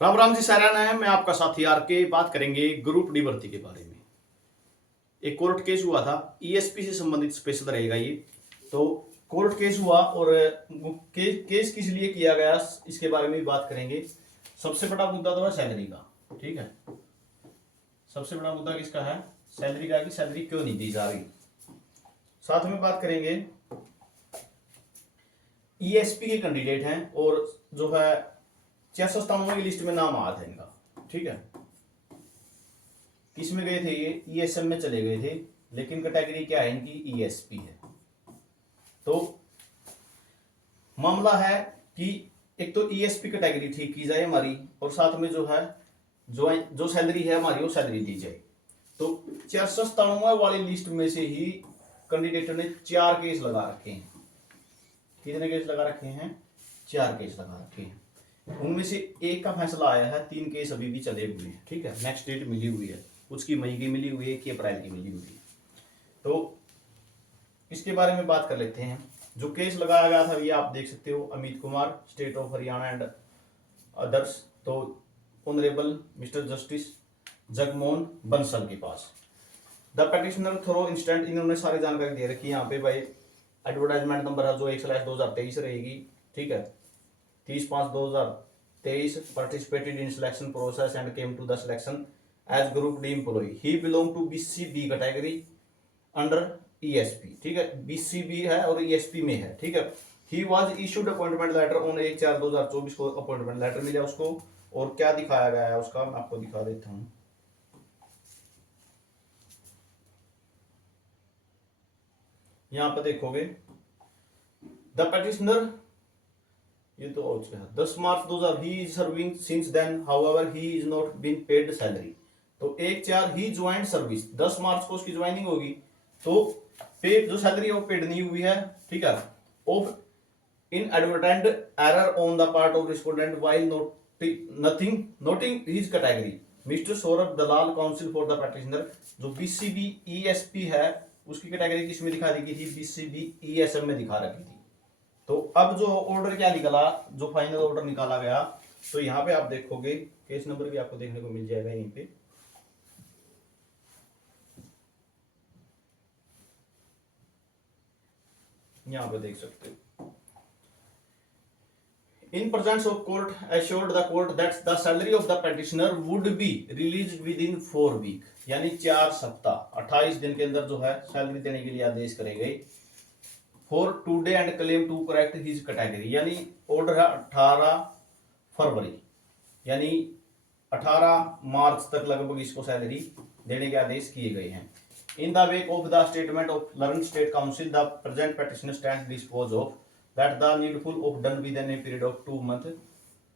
राम राम जी, सारायण है। मैं आपका साथी आर के। बात करेंगे ग्रुप डी भर्ती के बारे में। एक कोर्ट केस हुआ था, ईएसपी से संबंधित स्पेशल रहेगा ये। तो कोर्ट केस हुआ और केस किस लिए किया गया इसके बारे में भी बात करेंगे। सबसे बड़ा मुद्दा तो है सैलरी का। ठीक है, सबसे बड़ा मुद्दा किसका है? सैलरी का, कि सैलरी क्यों नहीं दी जा रही। साथ में बात करेंगे ईएसपी के कैंडिडेट हैं और जो है 697 की लिस्ट में नाम आया था इनका। ठीक है, किस में गए थे ये? ईएसएम में चले गए थे, लेकिन कैटेगरी क्या है इनकी? ईएसपी है। तो मामला है कि एक तो ईएसपी कैटेगरी ठीक की जाए हमारी, और साथ में जो है जो सैलरी है हमारी वो सैलरी दी जाए। तो 497 वाली लिस्ट में से ही कैंडिडेट ने 4 केस लगा रखे हैं। कितने केस लगा रखे हैं? 4 केस लगा रखे हैं। उनमें से एक का फैसला आया है, 3 केस अभी भी चले हुए हैं। ठीक है, नेक्स्ट डेट मिली हुई है, कुछ की मई की मिली हुई है, कि अप्रैल की मिली हुई है। तो इसके बारे में बात कर लेते हैं। जो केस लगाया गया था ये आप देख सकते हो, Amit Kumar, state of Haryana and others. तो honourable mister justice Jagmohan Bansal के पास द पेटिशनर थ्रो इंस्टेंट, इन्होंने सारी जानकारी दे रखी है यहाँ पे भाई। एडवर्टाइजमेंट नंबर है जो 1/2023 रहेगी। ठीक है, 30/5/2023 participated in selection process and came to the selection as group D employee. He belong to BCB category under ESP. ठीक है, BCB है और ESP में है। ठीक है, he was issued appointment letter on 1/4/2024 को अपॉइंटमेंट लेटर मिला उसको। और क्या दिखाया गया है उसका, मैं आपको दिखा देता हूँ। यहाँ पर देखोगे द पेटिशनर, ये तो और क्या है, 10 March 2000 he is serving since then, however he is not been paid salary. तो 1/4 ही ज्वाइन सर्विस, 10 मार्च को उसकी ज्वाइनिंग होगी। तो पे जो सैलरी है वो पेड नहीं हुई है। ठीक है, of inadvertent error on the part of respondent while noting his category mister Saurabh Dalal counsel for the petitioner. जो बीसीबी ईएसपी है उसकी कैटेगरी किसमें दिखा दी गई थी? बीसीबी ईएसएम में दिखा रखी थी। तो अब जो ऑर्डर क्या निकला, जो फाइनल ऑर्डर निकाला गया, तो यहाँ पे आप देखोगे केस नंबर भी आपको देखने को मिल जाएगा यहीं पे। यहाँ पे देख सकते हो, in presence of court assured the court that the salary of the petitioner would be released within 4 week, यानी 4 सप्ताह 28 दिन के अंदर जो है सैलरी देने के लिए आदेश करे गए। For today and claim to correct his category, यानी ऑर्डर है 18 फरवरी, यानी 18 मार्च तक लगभग इसको सैलरी देने के आदेश किए गए हैं। In the wake of the statement of learn state council the present petitioner stands dispose of that the needful of done within a period of 2 months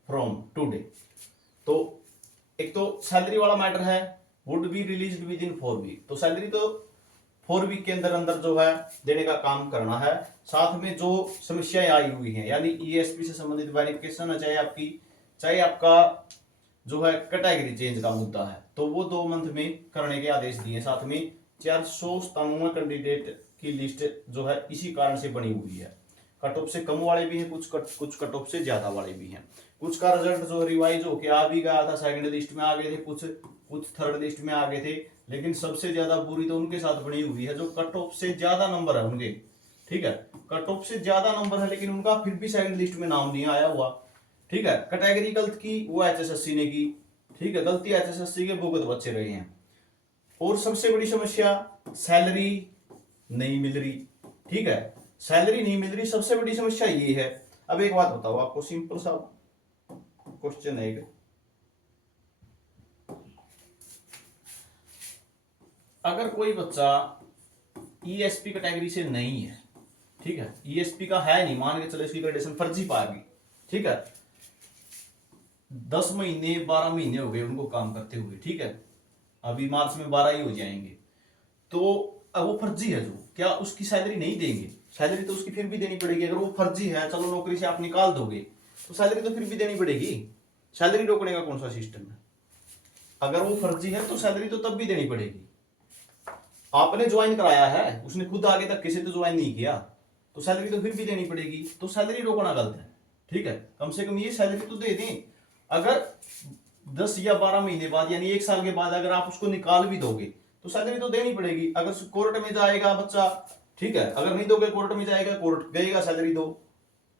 from today। तो एक तो सैलरी वाला मैटर है, would be released within 4 week। तो salary तो 4 week के अंदर अंदर जो है देने का काम करना है। साथ में जो समस्याएं आई हुई हैं, यानी ईएसपी से संबंधित वेरिफिकेशन है, चाहे आपका जो है कैटेगरी चेंज का मुद्दा है, तो वो 2 मंथ में करने के आदेश दिए। साथ में 497 कैंडिडेट की लिस्ट जो है इसी कारण से बनी हुई है। कट ऑफ से कम वाले भी हैं, कुछ कट ऑफ से ज्यादा वाले भी हैं। कुछ का रिजल्ट जो रिवाइज होके आ भी गया था, सेकंड लिस्ट में आ गए थे, कुछ थर्ड लिस्ट में आ गए थे। लेकिन सबसे ज्यादा बुरी तो उनके साथ बनी हुई है जो कट ऑफ से ज्यादा नंबर है उनके। ठीक है, कट ऑफ से ज्यादा नंबर है लेकिन उनका फिर भी सेकंड लिस्ट में नाम नहीं आया हुआ। ठीक है, कैटेगरी गलत की वो एचएसएससी ने की। ठीक है, गलती एचएसएससी के भुगत बच्चे रहे हैं। और सबसे बड़ी समस्या सैलरी नहीं मिल रही। ठीक है, सैलरी नहीं मिल रही, सबसे बड़ी समस्या ये है। अब एक बात बताओ आपको, सिंपल सा क्वेश्चन है। अगर कोई बच्चा ईएसपी कैटेगरी से नहीं है, ठीक है, ईएसपी का है नहीं, मान के चलो इसकी ग्रेडेशन फर्जी पा गई। ठीक है, 10 महीने 12 महीने हो गए उनको काम करते हुए। ठीक है, अभी मार्च में 12 ही हो जाएंगे। तो अब वो फर्जी है, जो क्या उसकी सैलरी नहीं देंगे? सैलरी तो उसकी फिर भी देनी पड़ेगी। अगर वो फर्जी है, चलो नौकरी से आप निकाल दोगे तो सैलरी तो फिर भी देनी पड़ेगी। सैलरी रोकने का कौन सा सिस्टम है? अगर वो फर्जी है तो सैलरी तो तब भी देनी पड़ेगी। आपने ज्वाइन कराया है, उसने खुद आगे तक किसी तो ज्वाइन नहीं किया, तो सैलरी तो फिर भी देनी पड़ेगी। तो सैलरी रोकना गलत है। ठीक है, कम से कम ये सैलरी तो दे दें। अगर 10 या 12 महीने बाद यानी 1 साल के बाद अगर आप उसको निकाल भी दोगे तो सैलरी तो देनी पड़ेगी। अगर कोर्ट में जाएगा बच्चा, ठीक है, अगर नहीं दोगे कोर्ट में जाएगा, कोर्ट गएगा सैलरी दो।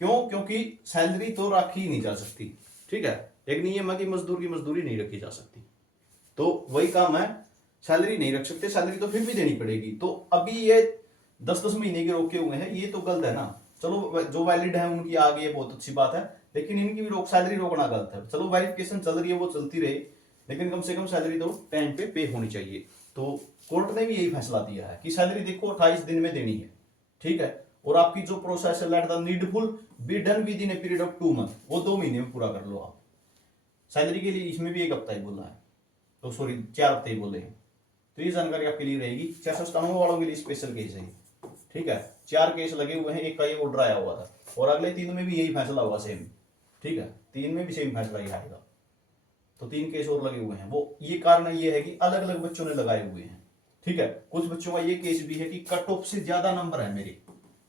क्यों? क्योंकि सैलरी तो रखी ही नहीं जा सकती, ठीक है। एक नियम है कि मजदूर की मजदूरी नहीं रखी जा सकती, तो वही काम है, सैलरी नहीं रख सकते, सैलरी तो फिर भी देनी पड़ेगी। तो अभी ये 10-10 महीने के रोके हुए हैं, ये तो गलत है ना। चलो जो वैलिड है उनकी आ गई है, बहुत अच्छी बात है, लेकिन इनकी भी सैलरी रोकना गलत है। चलो वेरिफिकेशन चल रही है, वो चलती रहे, लेकिन कम से कम सैलरी तो टाइम पे होनी चाहिए। तो कोर्ट ने भी यही फैसला दिया है कि सैलरी देखो 28 दिन में देनी है, ठीक है। और आपकी जो प्रोसेस है, let the needful be done with in a period of 2 month, वो 2 महीने में पूरा कर लो आप। सैलरी के लिए इसमें भी 1 हफ्ता ही बोला है, तो सॉरी 4 हफ्ते ही बोले हैं। तो ये जानकारी आपके लिए रहेगी। 697 वालों के लिए स्पेशल केस है, ठीक है। 4 केस लगे हुए हैं, एक का ये ऑर्डर आया हुआ था, और अगले 3 में भी यही फैसला हुआ सेम, ठीक है। 3 में भी सेम फैसला ही आएगा, तो 3 केस और लगे हुए हैं। वो ये कारण ये है कि अलग अलग बच्चों ने लगाए हुए हैं, ठीक है। कुछ बच्चों का ये केस भी है कि कट ऑफ से ज्यादा नंबर है मेरे,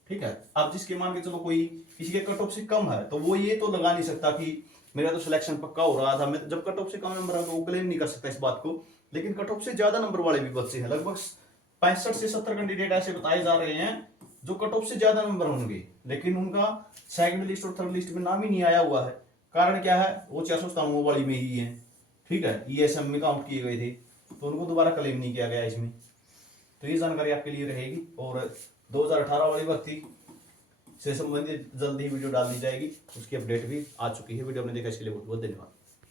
ठीक है। अब जिसके मान के चलो कोई किसी के कट ऑफ से कम है, तो वो ये तो लगा नहीं सकता कि मेरा तो सिलेक्शन पक्का हो रहा था। मैं जब कट ऑफ से कम नंबर है तो वो क्लेम नहीं कर सकता इस बात को। लेकिन कट ऑफ से ज्यादा नंबर वाले भी बच्चे हैं, लगभग 65 से 70 कैंडिडेट ऐसे बताए जा रहे हैं जो कट ऑफ से ज्यादा नंबर होंगे, लेकिन उनका सेकंड लिस्ट और थर्ड लिस्ट में नाम ही नहीं आया हुआ है। कारण क्या है? वो 497 वाली में ही है, ठीक है, ईएसएम में काउंट किए गए थे, तो उनको दोबारा क्लेम नहीं किया गया इसमें। तो ये जानकारी आपके लिए रहेगी। और 2018 वाली भर्ती से संबंधित जल्दी ही वीडियो डाल दी जाएगी, उसकी अपडेट भी आ चुकी है। वीडियो आपने देखा इसके लिए बहुत बहुत धन्यवाद।